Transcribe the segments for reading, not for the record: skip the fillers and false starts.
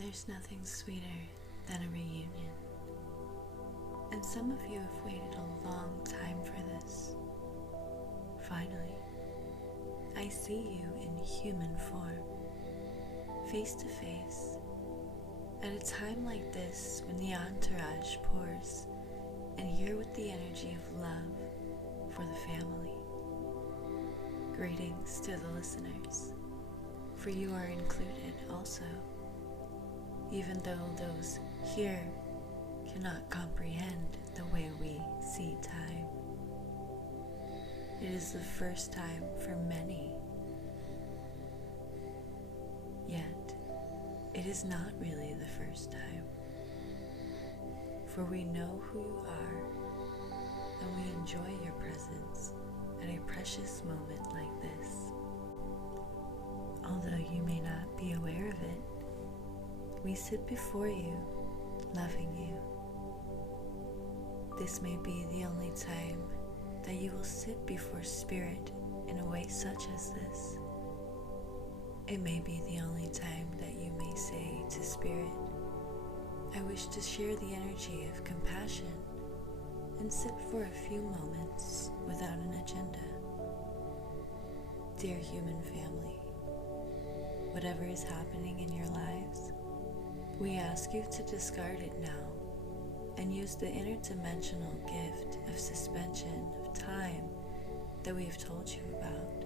There's nothing sweeter than a reunion. And some of you have waited a long time for this. Finally, I see you in human form, face to face, at a time like this when the entourage pours, and here with the energy of love for the family. Greetings to the listeners, for you are included also, even though those here cannot comprehend the way we see time. It is the first time for many, yet it is not really the first time, for we know who you are and we enjoy your presence at a precious moment like this. Although you may not be aware of it, we sit before you, loving you. This may be the only time that you will sit before Spirit in a way such as this. It may be the only time that you may say to Spirit, I wish to share the energy of compassion and sit for a few moments without an agenda. Dear human family, whatever is happening in your lives, we ask you to discard it now and use the interdimensional gift of suspension of time that we have told you about.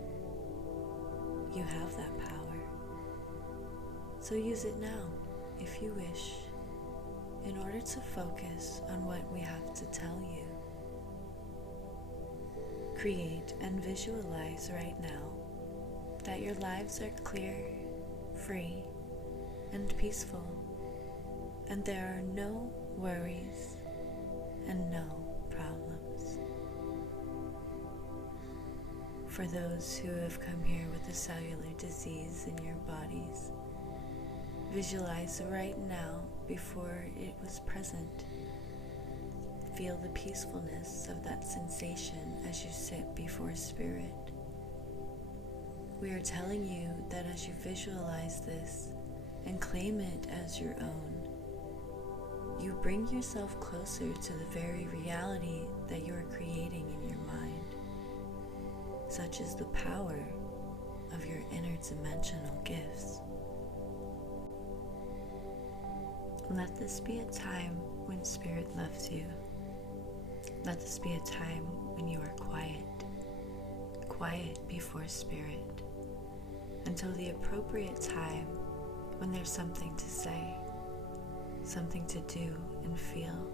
You have that power. So use it now, if you wish, in order to focus on what we have to tell you. Create and visualize right now that your lives are clear, free, and peaceful, and there are no worries and no problems. For those who have come here with a cellular disease in your bodies, visualize right now before it was present. Feel the peacefulness of that sensation as you sit before Spirit. We are telling you that as you visualize this and claim it as your own, you bring yourself closer to the very reality that you are creating in your mind. Such is the power of your interdimensional gifts. Let this be a time when Spirit loves you. Let this be a time when you are quiet before Spirit, until the appropriate time when there's something to say, something to do and feel.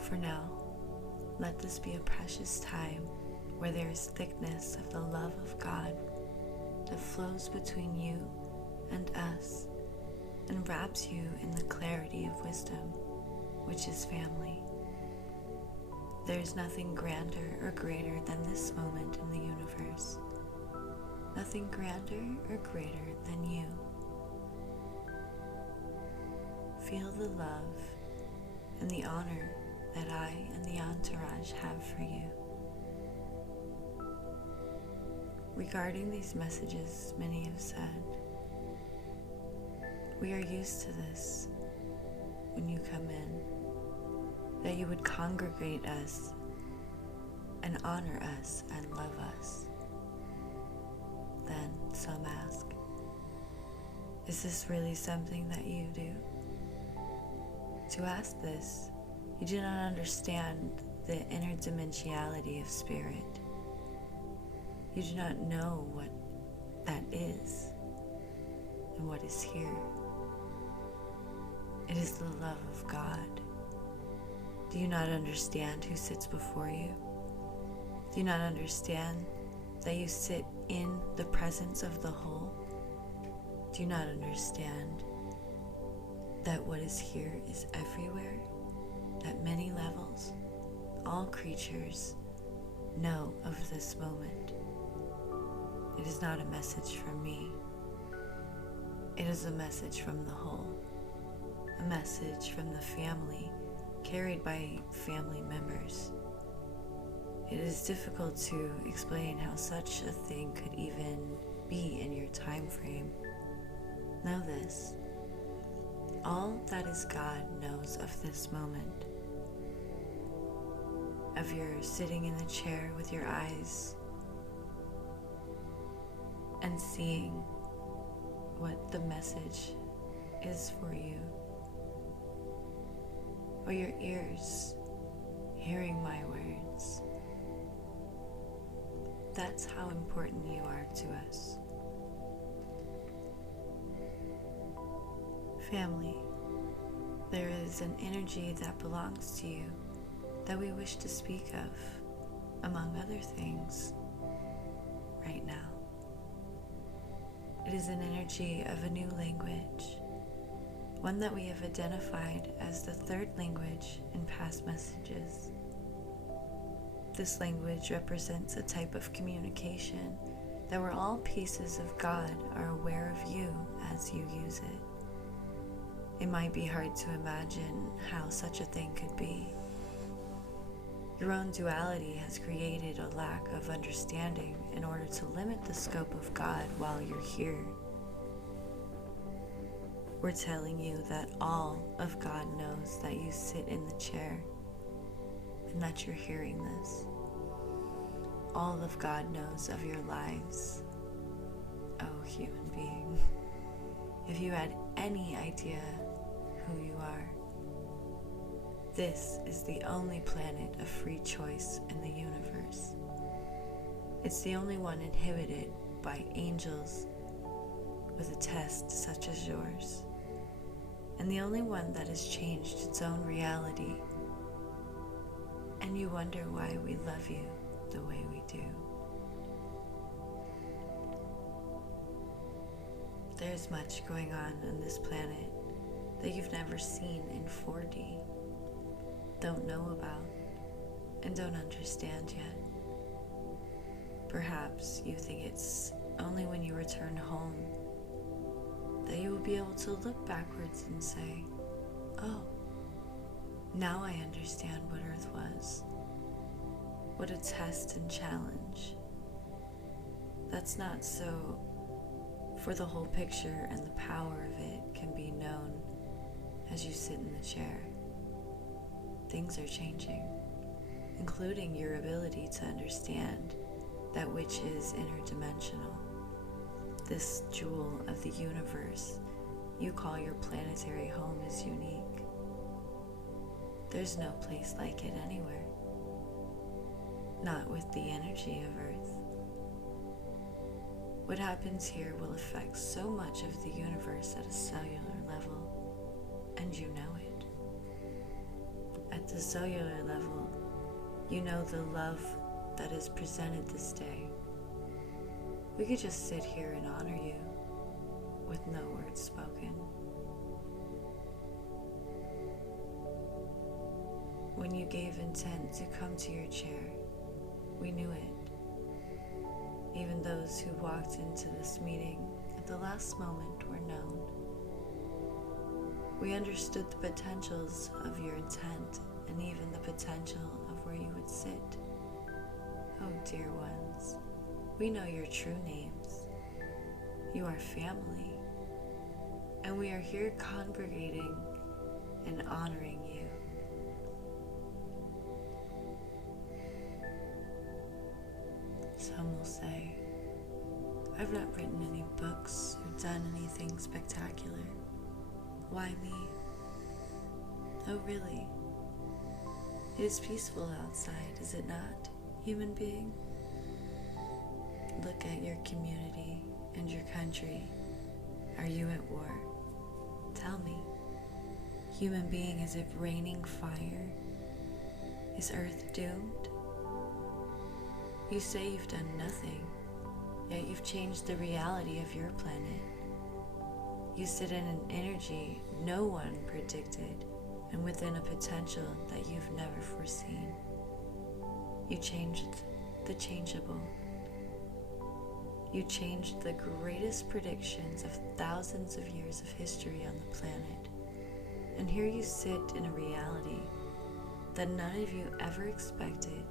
For now, let this be a precious time where there is thickness of the love of God that flows between you and us and wraps you in the clarity of wisdom, which is family. There is nothing grander or greater than this moment in the universe. Nothing grander or greater than you. Feel the love and the honor that I and the entourage have for you. Regarding these messages many have said, we are used to this when you come in, that you would congregate us and honor us and love us. Then some ask, is this really something that you do? To ask this, you do not understand the interdimensionality of Spirit. You do not know what that is and what is here. It is the love of God. Do you not understand who sits before you? Do you not understand that you sit in the presence of the whole? Do you not understand that what is here is everywhere? At many levels, all creatures know of this moment. It is not a message from me. It is a message from the whole. A message from the family, carried by family members. It is difficult to explain how such a thing could even be in your time frame. Know this, All that is God knows of this moment, of your sitting in the chair with your eyes and seeing what the message is for you, or your ears hearing my words. That's how important you are to us. Family, there is an energy that belongs to you that we wish to speak of, among other things, right now. It is an energy of a new language, one that we have identified as the third language in past messages. This language represents a type of communication that where all pieces of God are aware of you as you use it. It might be hard to imagine how such a thing could be. Your own duality has created a lack of understanding in order to limit the scope of God while you're here. We're telling you that all of God knows that you sit in the chair and that you're hearing this. All of God knows of your lives. Oh, human being, if you had any idea who you are, this is the only planet of free choice in the universe. It's the only one inhabited by angels with a test such as yours, and the only one that has changed its own reality. And you wonder why we love you the way we do. There's much going on this planet that you've never seen in 4D, don't know about, and don't understand yet. Perhaps you think it's only when you return home that you will be able to look backwards and say, oh, now I understand what Earth was. What a test and challenge. That's not so, for the whole picture and the power of it can be known as you sit in the chair. Things are changing, including your ability to understand that which is interdimensional. This jewel of the universe you call your planetary home is unique. There's no place like it anywhere. Not with the energy of Earth. What happens here will affect so much of the universe at a cellular level, and you know it. At the cellular level, you know the love that is presented this day. We could just sit here and honor you with no words spoken. When you gave intent to come to your chair, we knew it. Even those who walked into this meeting at the last moment were known. We understood the potentials of your intent and even the potential of where you would sit. Oh, dear ones, we know your true names. You are family, and we are here congregating and honoring you. Some will say, I've not written any books or done anything spectacular. Why me? Oh, really? It is peaceful outside, is it not, human being? Look at your community and your country. Are you at war? Tell me. Human being, is it raining fire? Is Earth doomed? You say you've done nothing, yet you've changed the reality of your planet. You sit in an energy no one predicted, and within a potential that you've never foreseen. You changed the changeable. You changed the greatest predictions of thousands of years of history on the planet. And here you sit in a reality that none of you ever expected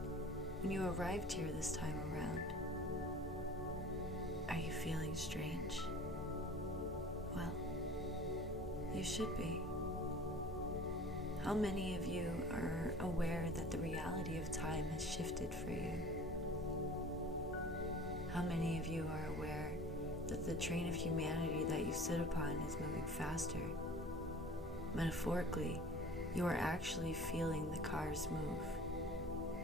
when you arrived here this time around. Are you feeling strange? Well, You should be. How many of you are aware that the reality of time has shifted for you? How many of you are aware that the train of humanity that you sit upon is moving faster? Metaphorically, you are actually feeling the cars move.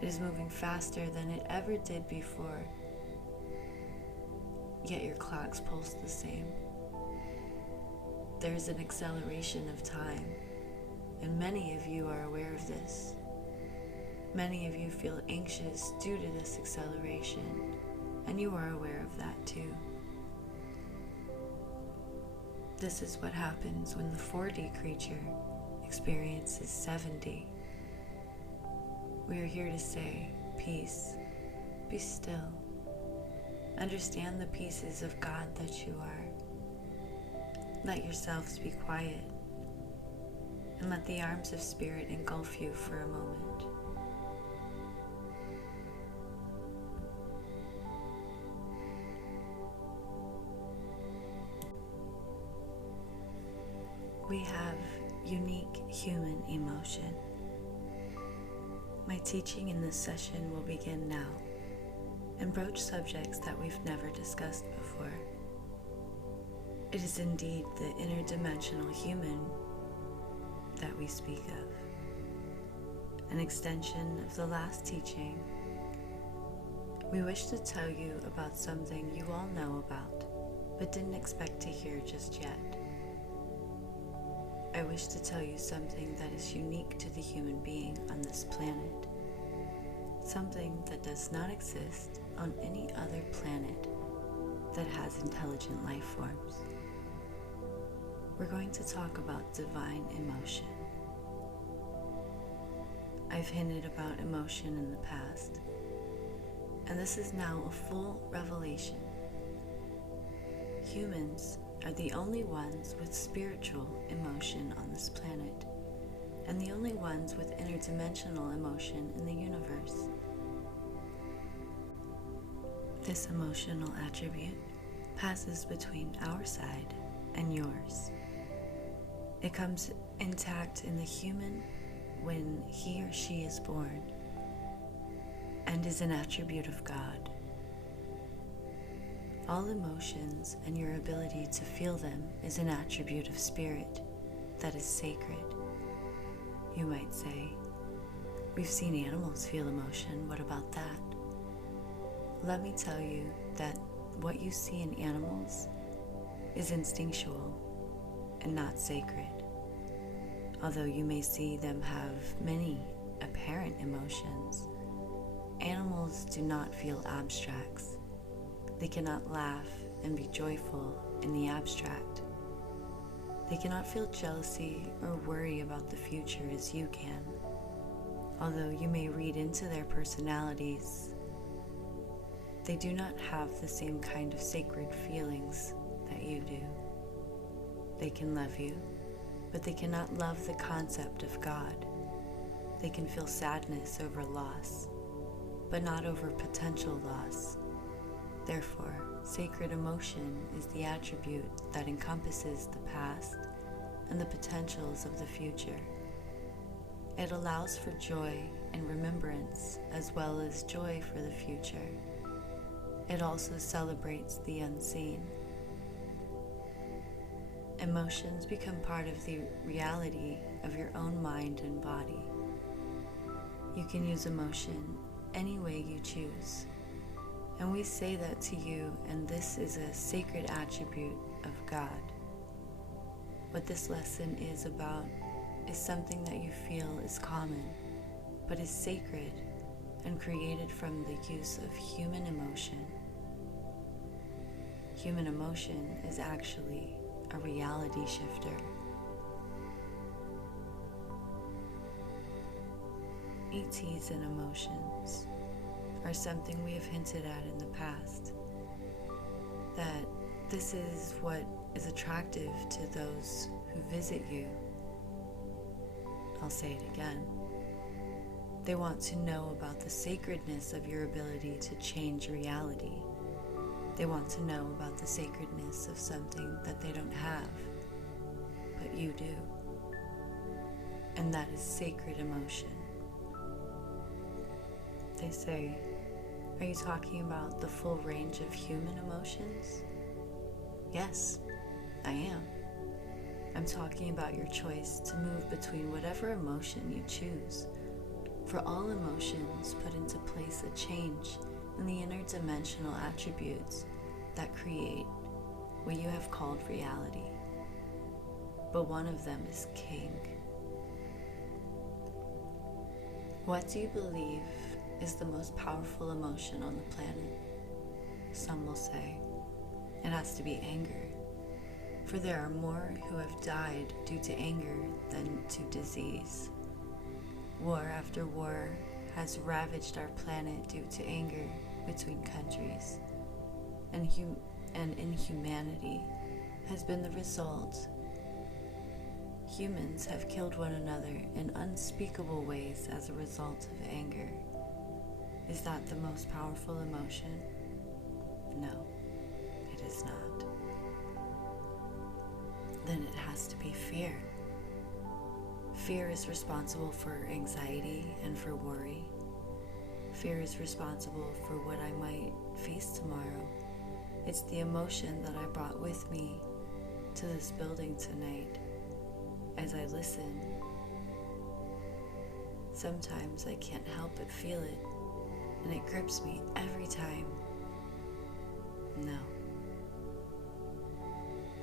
It is moving faster than it ever did before, yet your clocks pulse the same. There is an acceleration of time, and many of you are aware of this. Many of you feel anxious due to this acceleration, and you are aware of that too. This is what happens when the 4D creature experiences 7D. We are here to say, peace, be still. Understand the pieces of God that you are. Let yourselves be quiet, and let the arms of Spirit engulf you for a moment. We have unique human emotion. My teaching in this session will begin now and broach subjects that we've never discussed before. It is indeed the interdimensional human that we speak of, an extension of the last teaching. We wish to tell you about something you all know about, but didn't expect to hear just yet. I wish to tell you something that is unique to the human being on this planet, something that does not exist on any other planet that has intelligent life forms. We're going to talk about divine emotion. I've hinted about emotion in the past, and this is now a full revelation. Humans are the only ones with spiritual emotion on this planet, and the only ones with interdimensional emotion in the universe. This emotional attribute passes between our side and yours. It comes intact in the human when he or she is born, and is an attribute of God. All emotions and your ability to feel them is an attribute of spirit that is sacred. You might say, we've seen animals feel emotion, what about that? Let me tell you that what you see in animals is instinctual and not sacred. Although you may see them have many apparent emotions, animals do not feel abstracts. They cannot laugh and be joyful in the abstract. They cannot feel jealousy or worry about the future as you can, although you may read into their personalities. They do not have the same kind of sacred feelings that you do. They can love you, but they cannot love the concept of God. They can feel sadness over loss, but not over potential loss. Therefore, sacred emotion is the attribute that encompasses the past and the potentials of the future. It allows for joy and remembrance as well as joy for the future. It also celebrates the unseen. Emotions become part of the reality of your own mind and body. You can use emotion any way you choose. And we say that to you, and this is a sacred attribute of God. What this lesson is about is something that you feel is common, but is sacred and created from the use of human emotion. Human emotion is actually a reality shifter. ETs and emotions are something we have hinted at in the past, that this is what is attractive to those who visit you. I'll say it again. They want to know about the sacredness of your ability to change reality. They want to know about the sacredness of something that they don't have, but you do. And that is sacred emotion. They say, are you talking about the full range of human emotions? Yes, I am. I'm talking about your choice to move between whatever emotion you choose. For all emotions put into place a change in the interdimensional attributes that create what you have called reality. But one of them is king. What do you believe is the most powerful emotion on the planet? Some will say it has to be anger, for there are more who have died due to anger than to disease. War after war has ravaged our planet due to anger between countries, and inhumanity has been the result. Humans have killed one another in unspeakable ways as a result of anger. Is that the most powerful emotion? No, it is not. Then it has to be fear. Fear is responsible for anxiety and for worry. Fear is responsible for what I might face tomorrow. It's the emotion that I brought with me to this building tonight. As I listen, sometimes I can't help but feel it, and it grips me every time. No,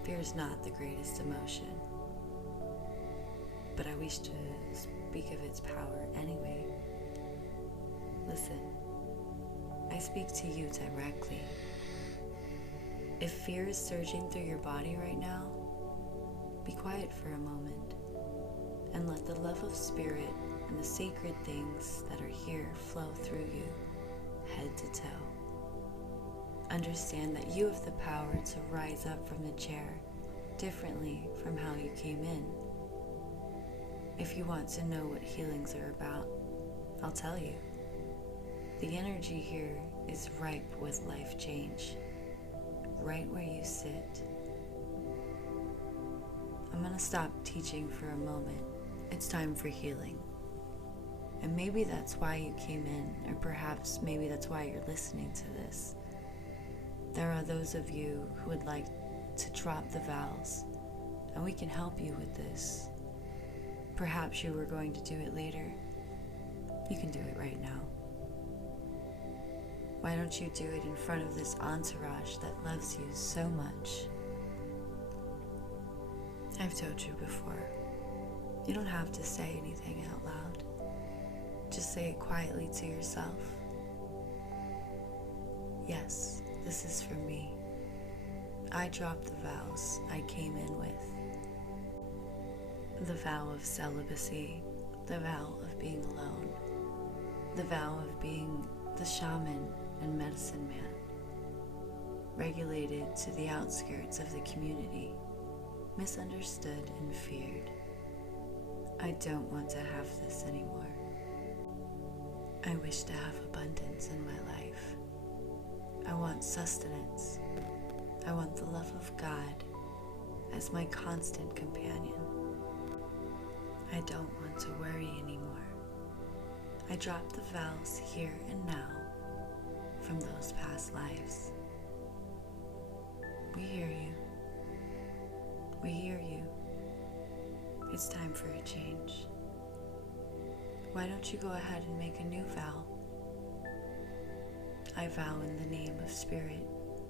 fear is not the greatest emotion, but I wish to speak of its power anyway. Listen, I speak to you directly. If fear is surging through your body right now, be quiet for a moment and let the love of spirit and the sacred things that are here flow through you, head to toe. Understand that you have the power to rise up from the chair differently from how you came in. If you want to know what healings are about, I'll tell you. The energy here is ripe with life change, right where you sit. I'm going to stop teaching for a moment. It's time for healing. And maybe that's why you came in, or perhaps maybe that's why you're listening to this. There are those of you who would like to drop the vows, and we can help you with this. Perhaps you were going to do it later. You can do it right now. Why don't you do it in front of this entourage that loves you so much? I've told you before, you don't have to say anything out loud. Just say it quietly to yourself. Yes, this is for me. I dropped the vows I came in with. The vow of celibacy, the vow of being alone, the vow of being the shaman and medicine man, regulated to the outskirts of the community, misunderstood and feared. I don't want to have this anymore. I wish to have abundance in my life. I want sustenance. I want the love of God as my constant companion. I don't want to worry anymore. I drop the vows here and now from those past lives. We hear you. We hear you. It's time for a change. Why don't you go ahead and make a new vow? I vow in the name of Spirit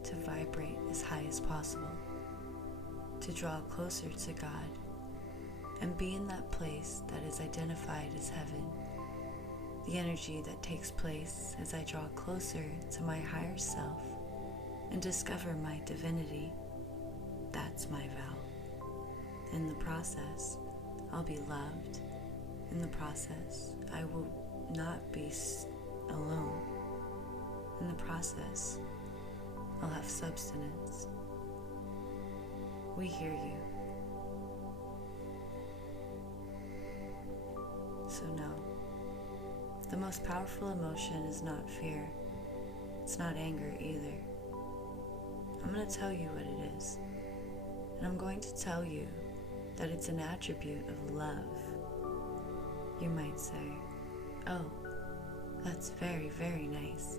to vibrate as high as possible, to draw closer to God, and be in that place that is identified as heaven. The energy that takes place as I draw closer to my higher self and discover my divinity. That's my vow. In the process, I'll be loved. In the process, I will not be alone. In the process, I'll have substance. We hear you. So no, the most powerful emotion is not fear. It's not anger either. I'm going to tell you what it is. And I'm going to tell you that it's an attribute of love. You might say, "Oh, that's very, very nice.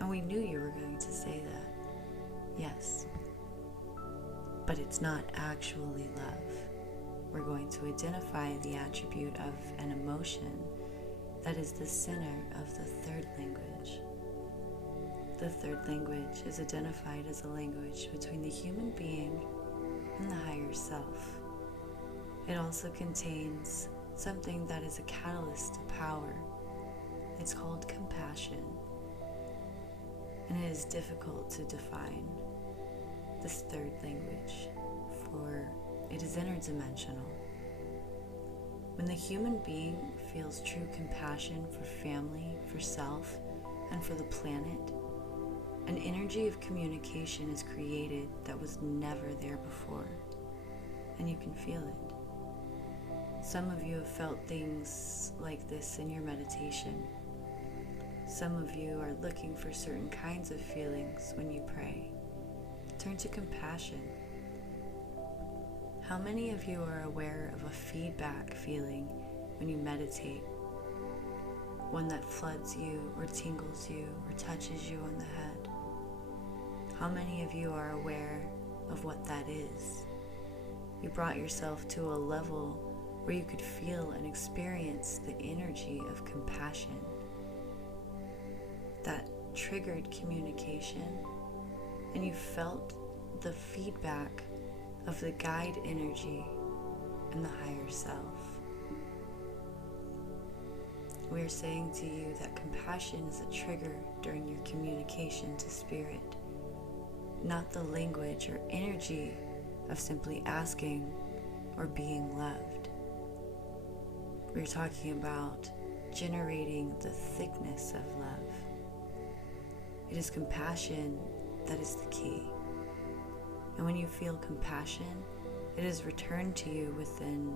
And we knew you were going to say that." Yes. But it's not actually love. We're going to identify the attribute of an emotion that is the center of the third language. The third language is identified as a language between the human being and the higher self. It also contains something that is a catalyst to power. It's called compassion. And it is difficult to define this third language, for it is interdimensional. When the human being feels true compassion for family, for self, and for the planet, an energy of communication is created that was never there before, and you can feel it. Some of you have felt things like this in your meditation. Some of you are looking for certain kinds of feelings when you pray. Turn to compassion. How many of you are aware of a feedback feeling when you meditate? One that floods you or tingles you or touches you on the head. How many of you are aware of what that is? You brought yourself to a level where you could feel and experience the energy of compassion. That triggered communication, and you felt the feedback of the guide energy and the higher self. We are saying to you that compassion is a trigger during your communication to spirit, not the language or energy of simply asking or being loved. We're talking about generating the thickness of love. It is compassion that is the key. And when you feel compassion, it is returned to you within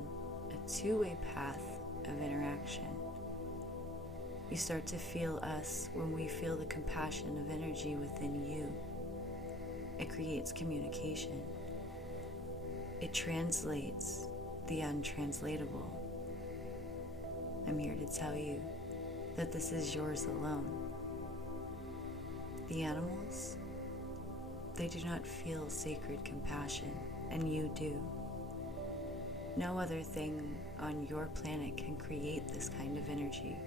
a two-way path of interaction. You start to feel us when we feel the compassion of energy within you. It creates communication. It translates the untranslatable. I'm here to tell you that this is yours alone. The animals, they do not feel sacred compassion, and you do. No other thing on your planet can create this kind of energy,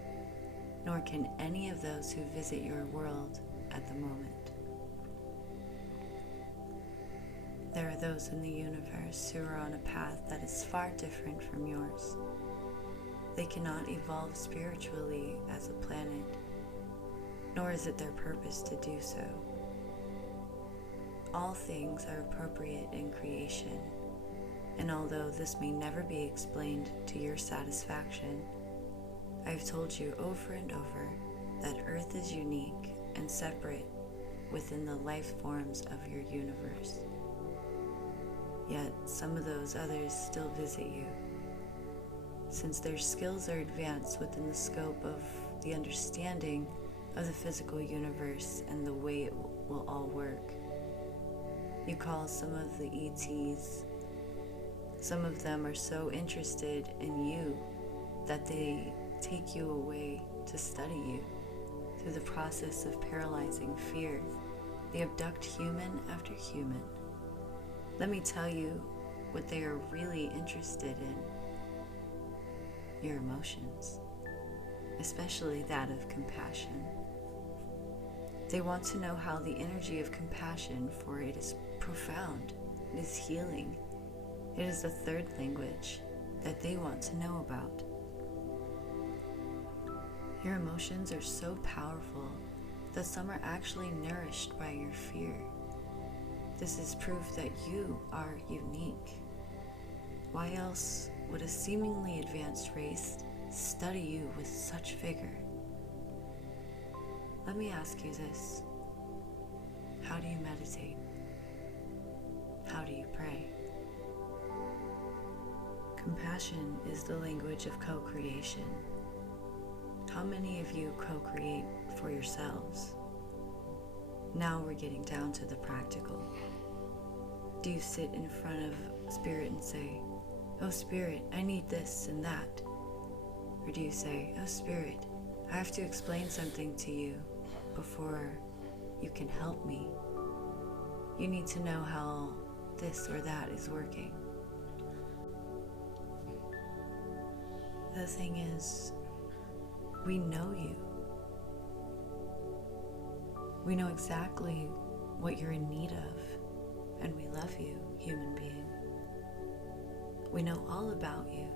nor can any of those who visit your world at the moment. There are those in the universe who are on a path that is far different from yours. They cannot evolve spiritually as a planet, nor is it their purpose to do so. All things are appropriate in creation, and although this may never be explained to your satisfaction, I've told you over and over that Earth is unique and separate within the life forms of your universe. Yet some of those others still visit you, since their skills are advanced within the scope of the understanding of the physical universe and the way it will all work. You call some of the ETs. Some of them are so interested in you that they take you away to study you. Through the process of paralyzing fear, they abduct human after human. Let me tell you what they are really interested in. Your emotions, especially that of compassion. They want to know how the energy of compassion, for it is profound, it is healing. It is the third language that they want to know about. Your emotions are so powerful that some are actually nourished by your fear. This is proof that you are unique. Why else would a seemingly advanced race study you with such vigor? Let me ask you this. How do you meditate? How do you pray? Compassion is the language of co-creation. How many of you co-create for yourselves? Now we're getting down to the practical. Do you sit in front of Spirit and say, "Oh Spirit, I need this and that"? Or do you say, "Oh Spirit, I have to explain something to you before you can help me. You need to know how this or that is working"? The thing is, we know you. We know exactly what you're in need of, and we love you, human being. We know all about you,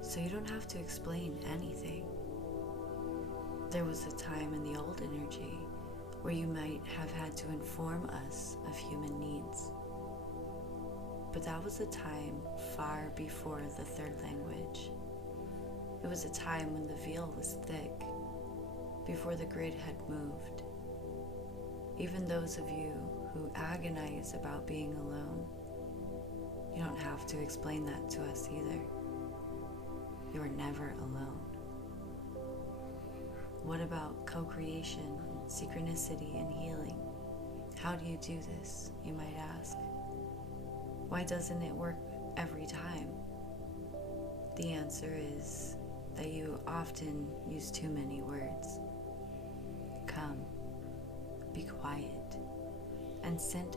so you don't have to explain anything. There was a time in the old energy where you might have had to inform us of human needs. But that was a time far before the third language. It was a time when the veil was thick, before the grid had moved. Even those of you who agonize about being alone, you don't have to explain that to us either. You are never alone. What about co-creation, synchronicity, and healing? How do you do this, you might ask? Why doesn't it work every time? The answer is that you often use too many words. Come, be quiet, and sit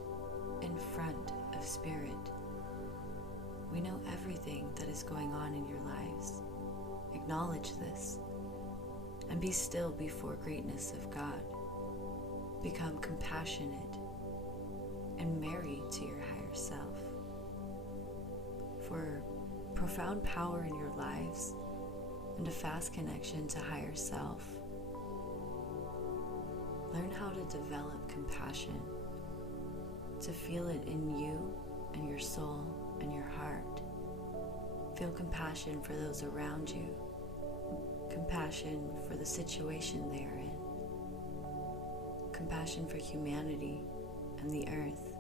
in front of Spirit. We know everything that is going on in your lives. Acknowledge this, and be still before greatness of God. Become compassionate and married to your higher self. For profound power in your lives and a fast connection to higher self, learn how to develop compassion, to feel it in you and your soul and your heart. Feel compassion for those around you, compassion for the situation they are in, compassion for humanity and the earth.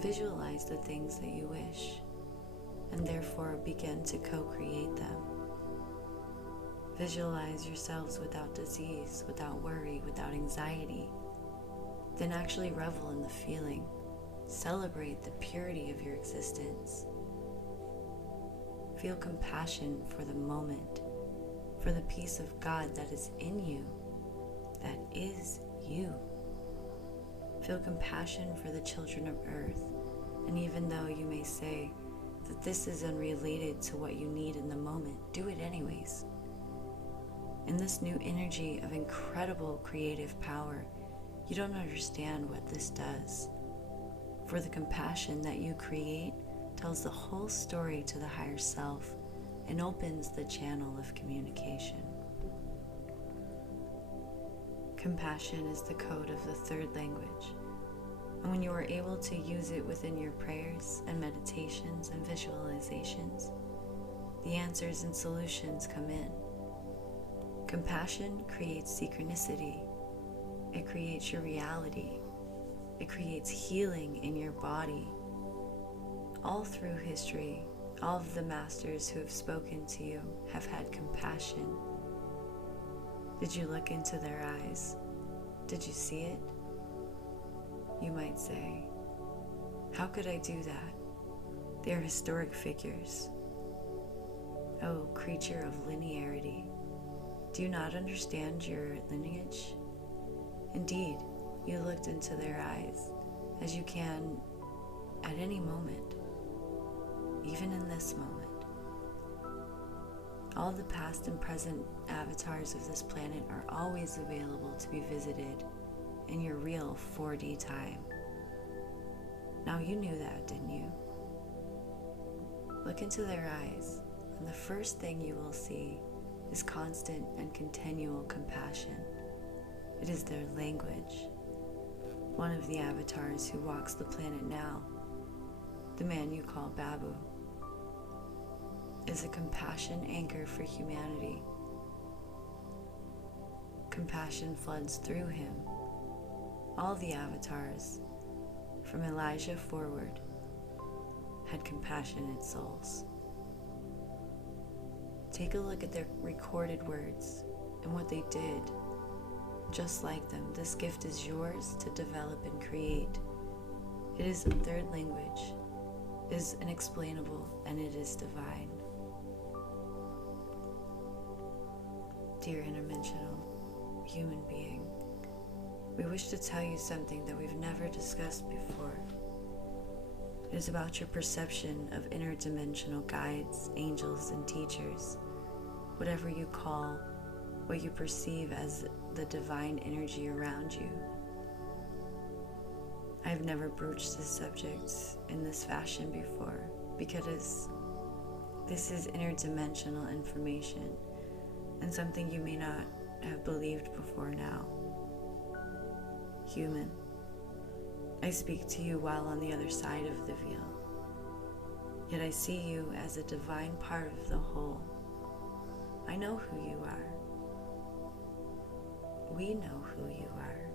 Visualize the things that you wish, and therefore begin to co-create them. Visualize yourselves without disease, without worry, without anxiety. Then actually revel in the feeling. Celebrate the purity of your existence. Feel compassion for the moment, for the peace of God that is in you, that is you. Feel compassion for the children of earth, and even though you may say that this is unrelated to what you need in the moment, do it anyways. In this new energy of incredible creative power, you don't understand what this does. For the compassion that you create tells the whole story to the higher self and opens the channel of communication. Compassion is the code of the third language, and when you are able to use it within your prayers and meditations and visualizations, the answers and solutions come in. Compassion creates synchronicity. It creates your reality. It creates healing in your body. All through history, all of the masters who have spoken to you have had compassion. Did you look into their eyes? Did you see it? You might say, "How could I do that? They are historic figures." Oh, creature of linearity, do you not understand your lineage? Indeed, you looked into their eyes, as you can at any moment, even in this moment. All the past and present avatars of this planet are always available to be visited in your real 4D time. Now you knew that, didn't you? Look into their eyes, and the first thing you will see is constant and continual compassion. It is their language. One of the avatars who walks the planet now, the man you call Babu, is a compassion anchor for humanity. Compassion floods through him. All the avatars, from Elijah forward, had compassionate souls. Take a look at their recorded words and what they did. Just like them, this gift is yours to develop and create. It is the third language. is inexplainable and it is divine. Dear interdimensional human being, we wish to tell you something that we've never discussed before. It is about your perception of interdimensional guides, angels, and teachers, whatever you call what you perceive as the divine energy around you. I've never broached this subject in this fashion before because this is interdimensional information and something you may not have believed before now. Human, I speak to you while on the other side of the veil, yet I see you as a divine part of the whole. I know who you are. We know who you are.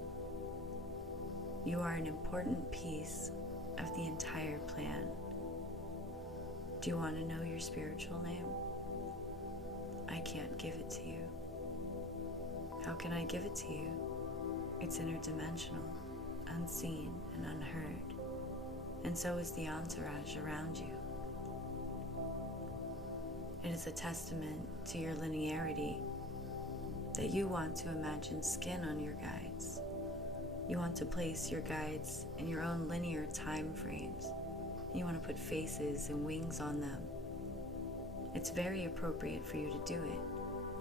You are an important piece of the entire plan. Do you want to know your spiritual name? I can't give it to you. How can I give it to you? It's interdimensional, unseen, and unheard, and so is the entourage around you. It is a testament to your linearity that you want to imagine skin on your guides. You want to place your guides in your own linear time frames. You want to put faces and wings on them. It's very appropriate for you to do it,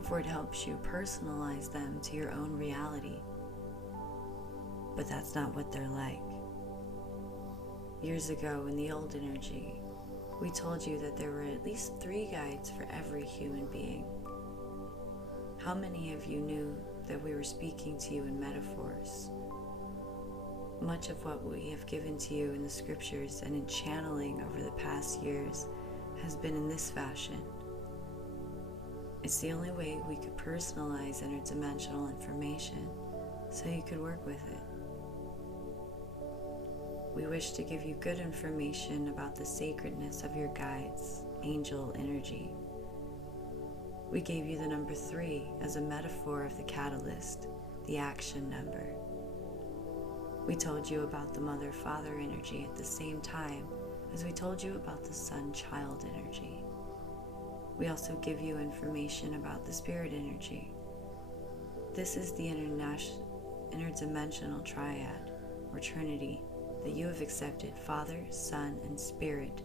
for it helps you personalize them to your own reality. But that's not what they're like. Years ago in the old energy, we told you that there were at least 3 guides for every human being. How many of you knew that we were speaking to you in metaphors? Much of what we have given to you in the scriptures and in channeling over the past years has been in this fashion. It's the only way we could personalize interdimensional information so you could work with it. We wish to give you good information about the sacredness of your guides, angel energy. We gave you the number 3 as a metaphor of the catalyst, the action number. We told you about the mother-father energy at the same time as we told you about the son-child energy. We also give you information about the spirit energy. This is the interdimensional triad, or trinity, that you have accepted. Father, Son, and Spirit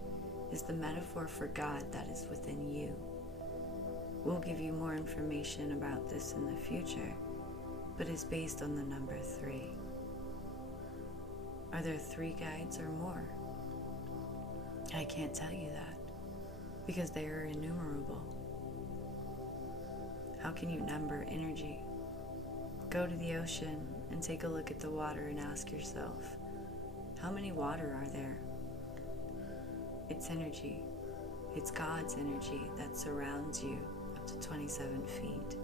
is the metaphor for God that is within you. We'll give you more information about this in the future, but is based on the number 3. Are there 3 guides or more? I can't tell you that, because they are innumerable. How can you number energy? Go to the ocean and take a look at the water and ask yourself, how many water are there? It's energy. It's God's energy that surrounds you up to 27 feet.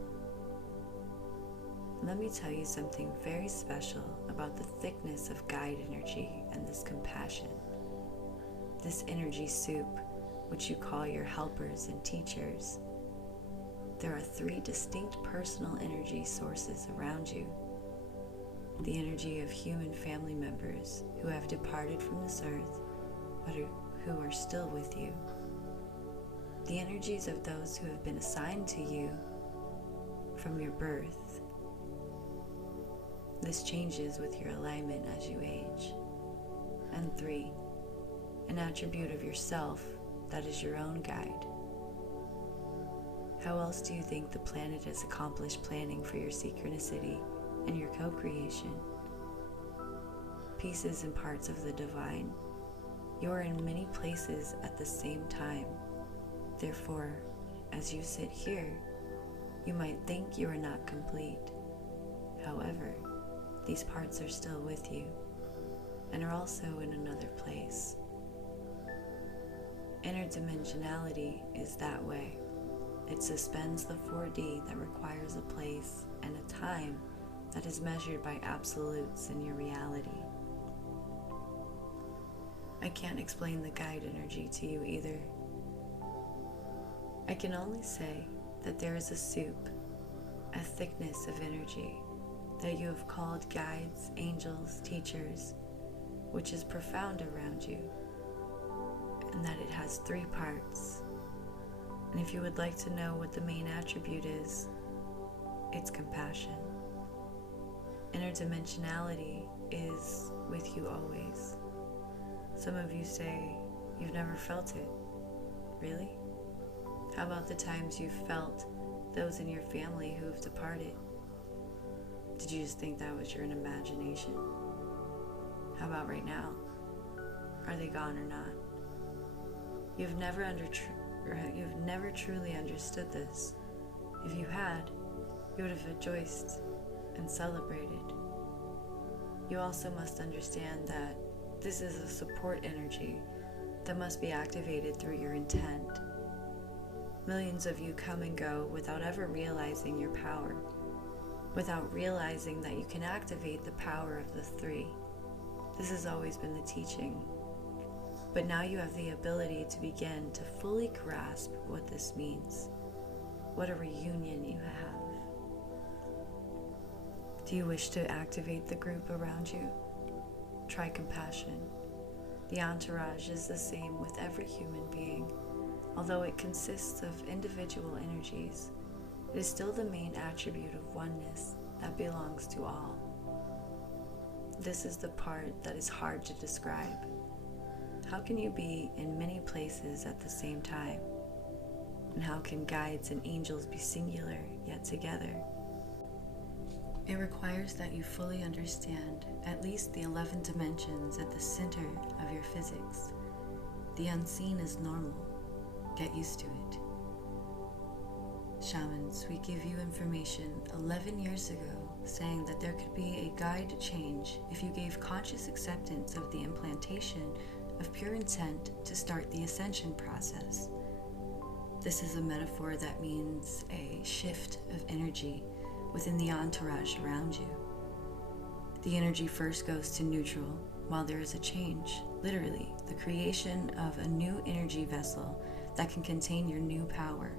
Let me tell you something very special about the thickness of guide energy and this compassion. This energy soup, which you call your helpers and teachers. There are 3 distinct personal energy sources around you. The energy of human family members who have departed from this earth, but who are still with you. The energies of those who have been assigned to you from your birth. This changes with your alignment as you age. And 3, an attribute of yourself that is your own guide. How else do you think the planet has accomplished planning for your synchronicity and your co-creation? Pieces and parts of the divine. You are in many places at the same time. Therefore, as you sit here, you might think you are not complete. However, these parts are still with you and are also in another place. Interdimensionality is that way. It suspends the 4D that requires a place and a time that is measured by absolutes in your reality. I can't explain the guide energy to you either. I can only say that there is a soup, a thickness of energy that you have called guides, angels, teachers, which is profound around you. And has 3 parts. And if you would like to know what the main attribute is, it's compassion. Interdimensionality is with you always. Some of you say you've never felt it. Really? How about the times you've felt those in your family who have departed? Did you just think that was your imagination? How about right now? Are they gone or not? You've never truly understood this. If you had, you would have rejoiced and celebrated. You also must understand that this is a support energy that must be activated through your intent. Millions of you come and go without ever realizing your power, without realizing that you can activate the power of the 3. This has always been the teaching. But now you have the ability to begin to fully grasp what this means. What a reunion you have. Do you wish to activate the group around you? Try compassion. The entourage is the same with every human being. Although it consists of individual energies, it is still the main attribute of oneness that belongs to all. This is the part that is hard to describe. How can you be in many places at the same time? And how can guides and angels be singular yet together? It requires that you fully understand at least the 11 dimensions at the center of your physics. The unseen is normal. Get used to it. Shamans, we give you information 11 years ago saying that there could be a guide change if you gave conscious acceptance of the implantation of pure intent to start the ascension process. This is a metaphor that means a shift of energy within the entourage around you. The energy first goes to neutral while there is a change, literally the creation of a new energy vessel that can contain your new power.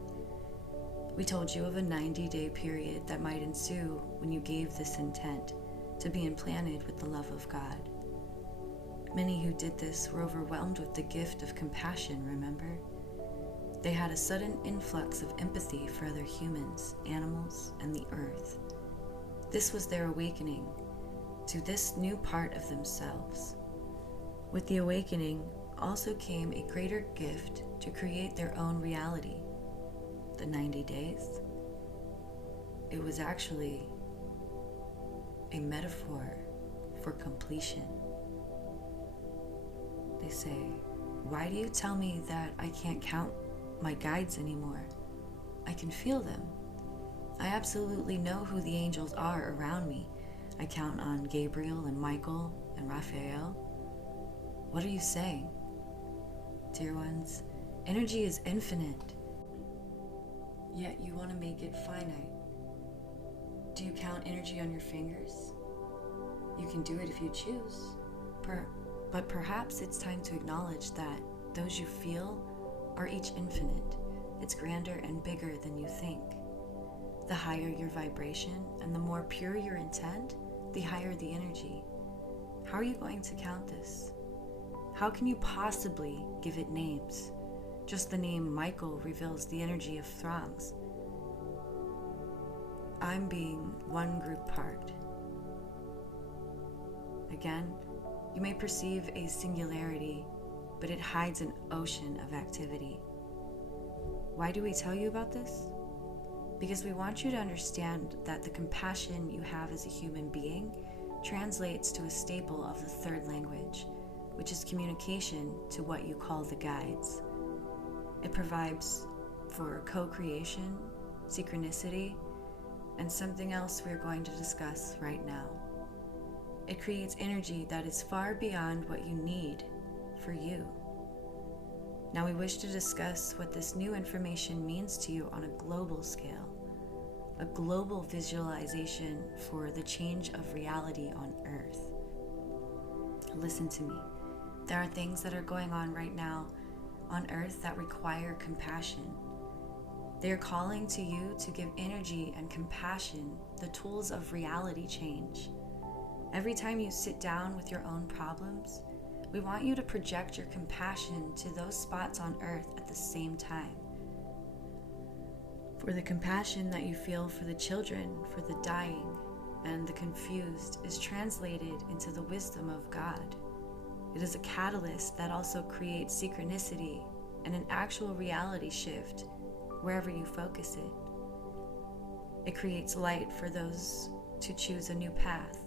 We told you of a 90-day period that might ensue when you gave this intent to be implanted with the love of God. Many who did this were overwhelmed with the gift of compassion, remember? They had a sudden influx of empathy for other humans, animals, and the earth. This was their awakening to this new part of themselves. With the awakening also came a greater gift to create their own reality. The 90 days. It was actually a metaphor for completion. They say, why do you tell me that I can't count my guides anymore? I can feel them. I absolutely know who the angels are around me. I count on Gabriel and Michael and Raphael. What are you saying? Dear ones, energy is infinite, yet you want to make it finite. Do you count energy on your fingers? You can do it if you choose. But perhaps it's time to acknowledge that those you feel are each infinite. It's grander and bigger than you think. The higher your vibration and the more pure your intent, the higher the energy. How are you going to count this? How can you possibly give it names? Just the name Michael reveals the energy of throngs. I'm being one group part. Again, you may perceive a singularity, but it hides an ocean of activity. Why do we tell you about this? Because we want you to understand that the compassion you have as a human being translates to a staple of the 3rd language, which is communication to what you call the guides. It provides for co-creation, synchronicity, and something else we're going to discuss right now. It creates energy that is far beyond what you need for you. Now we wish to discuss what this new information means to you on a global scale, a global visualization for the change of reality on Earth. Listen to me. There are things that are going on right now on Earth that require compassion. They are calling to you to give energy and compassion, the tools of reality change. Every time you sit down with your own problems, We want you to project your compassion to those spots on earth at the same time. For the compassion that you feel for the children, for the dying, and the confused is translated into the wisdom of God. It is a catalyst that also creates synchronicity and an actual reality shift wherever you focus it. It creates light for those to choose a new path.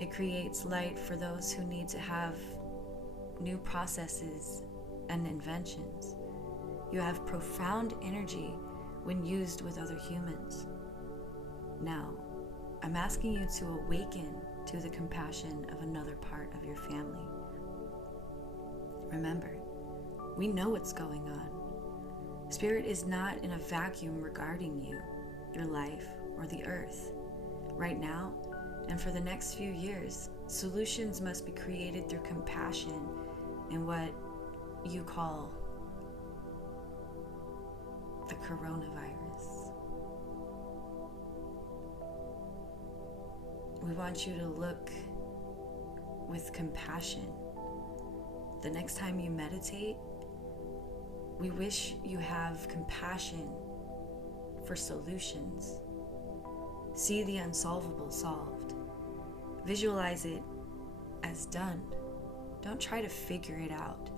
It creates light for those who need to have new processes and inventions. You have profound energy when used with other humans. Now, I'm asking you to awaken to the compassion of another part of your family. Remember, we know what's going on. Spirit is not in a vacuum regarding you, your life, or the earth. Right now, and for the next few years, solutions must be created through compassion in what you call the coronavirus. We want you to look with compassion. The next time you meditate, we wish you have compassion for solutions. See the unsolvable solved. Visualize it as done. Don't try to figure it out.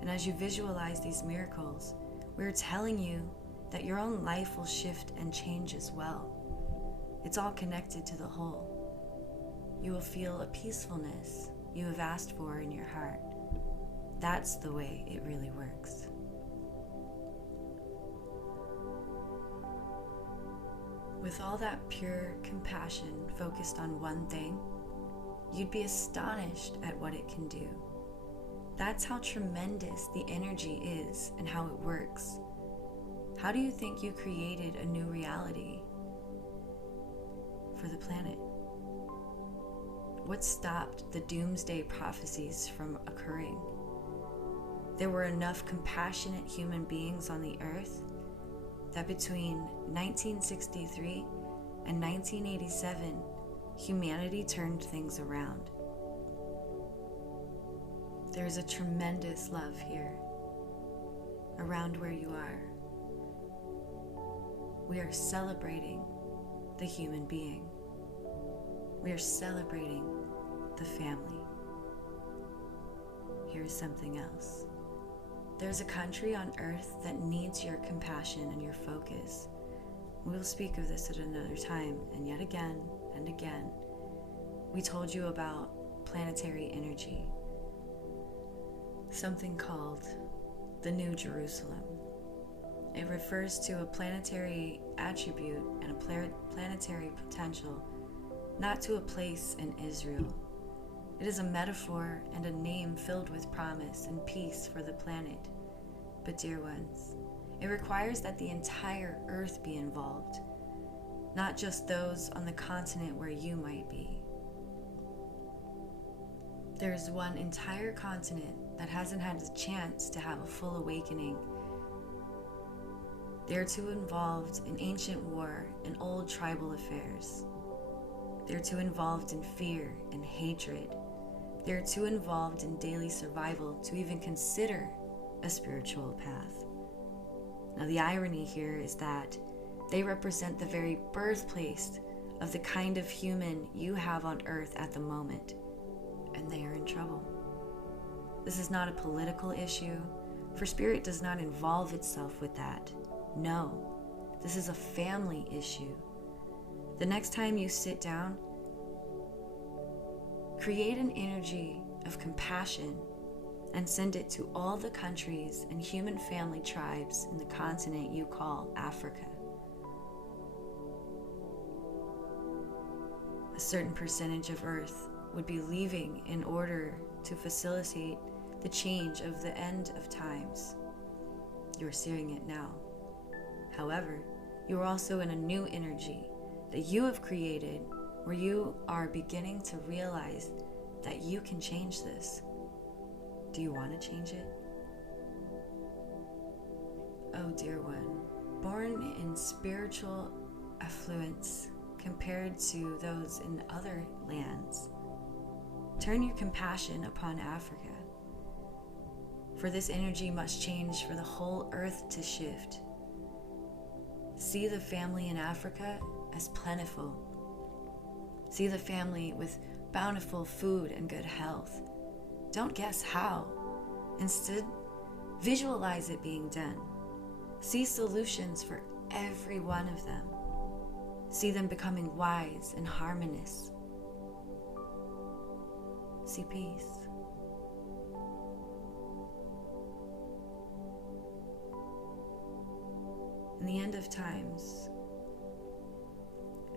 And as you visualize these miracles, we're telling you that your own life will shift and change as well. It's all connected to the whole. You will feel a peacefulness you have asked for in your heart. That's the way it really works. With all that pure compassion focused on one thing, you'd be astonished at what it can do. That's how tremendous the energy is and how it works. How do you think you created a new reality for the planet? What stopped the doomsday prophecies from occurring? There were enough compassionate human beings on the earth that between 1963 and 1987, humanity turned things around. There is a tremendous love here, around where you are. We are celebrating the human being. We are celebrating the family. Here's something else. There's a country on earth that needs your compassion and your focus. We will speak of this at another time, and yet again and again. We told you about planetary energy, something called the New Jerusalem. It refers to a planetary attribute and a planetary potential, not to a place in Israel. It is a metaphor and a name filled with promise and peace for the planet. But dear ones, it requires that the entire earth be involved, not just those on the continent where you might be. There is one entire continent that hasn't had the chance to have a full awakening. They're too involved in ancient war and old tribal affairs. They're too involved in fear and hatred. They're too involved in daily survival to even consider a spiritual path. Now, the irony here is that they represent the very birthplace of the kind of human you have on earth at the moment, and they are in trouble. This is not a political issue, for spirit does not involve itself with that. No, this is a family issue. The next time you sit down, create an energy of compassion and send it to all the countries and human family tribes in the continent you call Africa. A certain percentage of Earth would be leaving in order to facilitate the change of the end of times. You are seeing it now. However, you are also in a new energy that you have created, where you are beginning to realize that you can change this. Do you want to change it? Oh, dear one, born in spiritual affluence compared to those in other lands, Turn your compassion upon Africa. For this energy must change for the whole earth to shift. See the family in Africa as plentiful. See the family with bountiful food and good health. Don't guess how. Instead, visualize it being done. See solutions for every one of them. See them becoming wise and harmonious. See peace. In the end of times,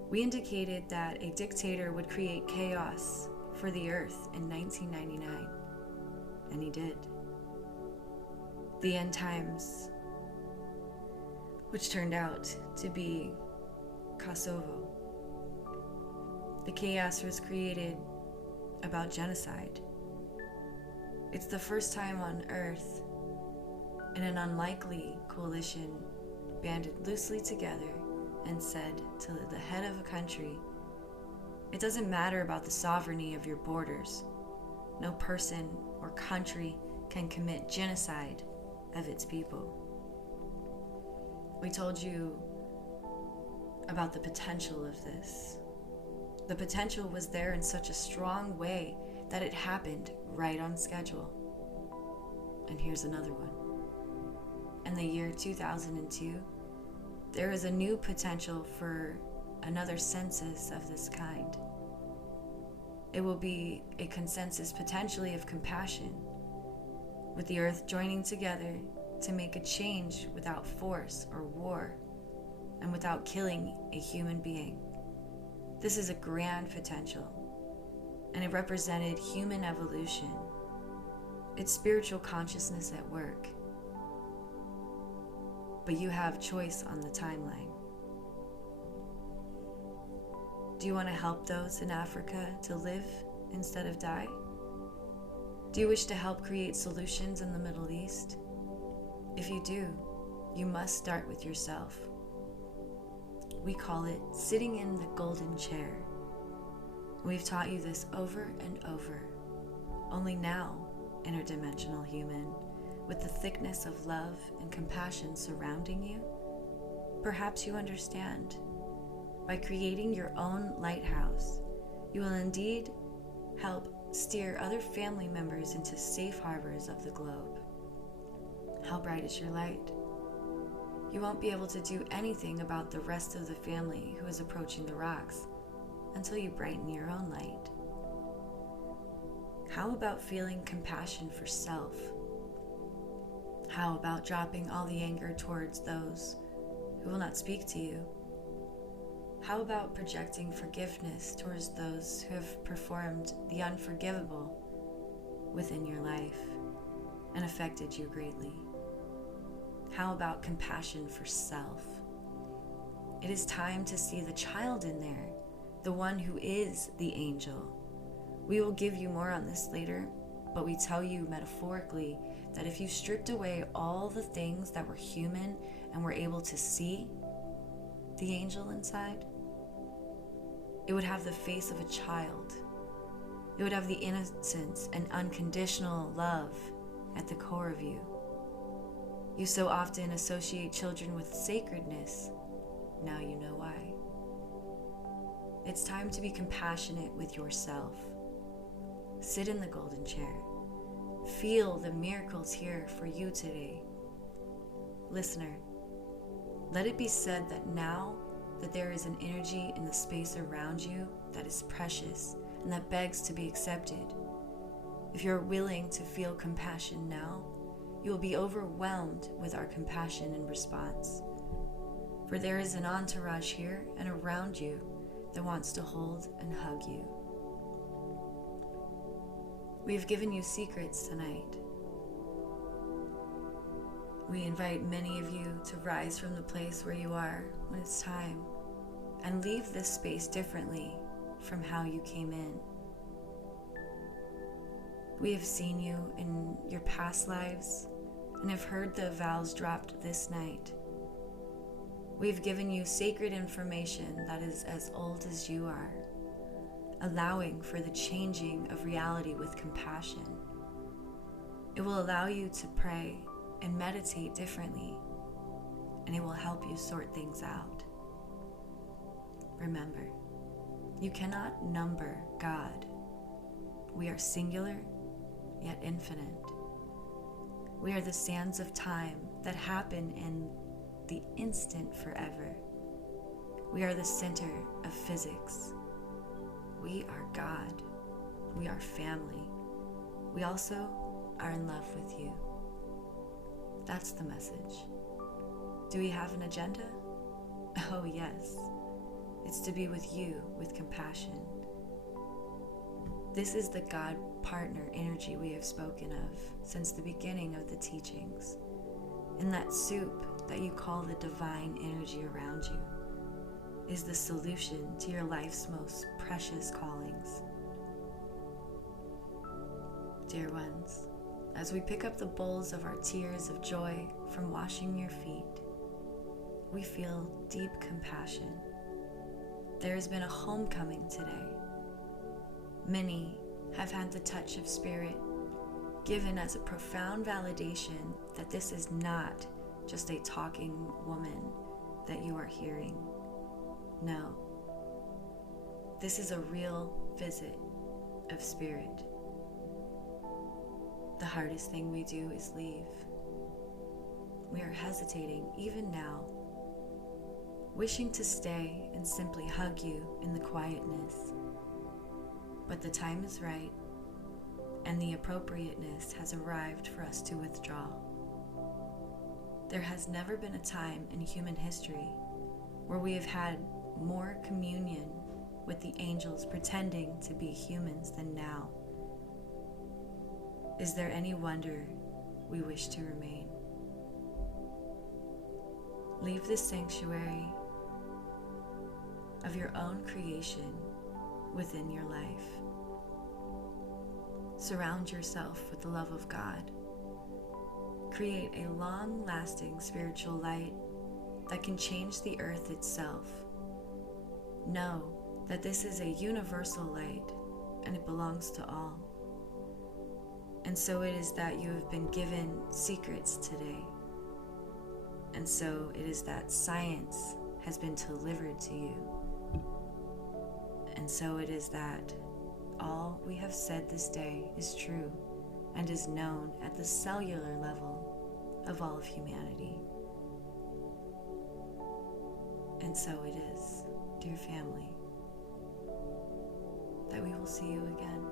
we indicated that a dictator would create chaos for the earth in 1999, and he did. The end times, which turned out to be Kosovo. The chaos was created about genocide. It's the first time on earth in an unlikely coalition banded loosely together and said to the head of a country, it doesn't matter about the sovereignty of your borders. No person or country can commit genocide of its people. We told you about the potential of this. The potential was there in such a strong way that it happened right on schedule. And here's another one. In the year 2002, there is a new potential for another census of this kind. It will be a consensus potentially of compassion, with the earth joining together to make a change without force or war, and without killing a human being. This is a grand potential, and it represented human evolution. It's spiritual consciousness at work. But you have choice on the timeline. Do you want to help those in Africa to live instead of die? Do you wish to help create solutions in the Middle East? If you do, you must start with yourself. We call it sitting in the golden chair. We've taught you this over and over. Only now, interdimensional human, with the thickness of love and compassion surrounding you, perhaps you understand. By creating your own lighthouse, you will indeed help steer other family members into safe harbors of the globe. How bright is your light? You won't be able to do anything about the rest of the family who is approaching the rocks until you brighten your own light. How about feeling compassion for self? How about dropping all the anger towards those who will not speak to you? How about projecting forgiveness towards those who have performed the unforgivable within your life and affected you greatly? How about compassion for self? It is time to see the child in there, the one who is the angel. We will give you more on this later, but we tell you metaphorically that if you stripped away all the things that were human and were able to see the angel inside, it would have the face of a child. It would have the innocence and unconditional love at the core of you. You so often associate children with sacredness. Now you know why. It's time to be compassionate with yourself. Sit in the golden chair. Feel the miracles here for you today. Listener, let it be said that now that there is an energy in the space around you that is precious and that begs to be accepted. If you're willing to feel compassion now, you will be overwhelmed with our compassion in response. For there is an entourage here and around you that wants to hold and hug you. We have given you secrets tonight. We invite many of you to rise from the place where you are when it's time and leave this space differently from how you came in. We have seen you in your past lives and have heard the vows dropped this night. We have given you sacred information that is as old as you are, allowing for the changing of reality with compassion. It will allow you to pray and meditate differently, and it will help you sort things out. Remember, you cannot number God. We are singular, yet infinite. We are the sands of time that happen in the instant forever. We are the center of physics. We are God. We are family. We also are in love with you. That's the message. Do we have an agenda? Oh yes. It's to be with you with compassion. This is the God partner energy we have spoken of since the beginning of the teachings. And that soup that you call the divine energy around you is the solution to your life's most precious callings. Dear ones, as we pick up the bowls of our tears of joy from washing your feet, we feel deep compassion. There has been a homecoming today. Many have had the touch of spirit, given as a profound validation that this is not just a talking woman that you are hearing. No, this is a real visit of spirit. The hardest thing we do is leave. We are hesitating even now, wishing to stay and simply hug you in the quietness. But the time is right, and the appropriateness has arrived for us to withdraw. There has never been a time in human history where we have had more communion with the angels pretending to be humans than now. Is there any wonder we wish to remain? Leave this sanctuary of your own creation within your life. Surround yourself with the love of God. Create a long-lasting spiritual light that can change the earth itself. Know that this is a universal light and it belongs to all. And so it is that you have been given secrets today. And so it is that science has been delivered to you. And so it is that all we have said this day is true and is known at the cellular level of all of humanity. And so it is, dear family, that we will see you again.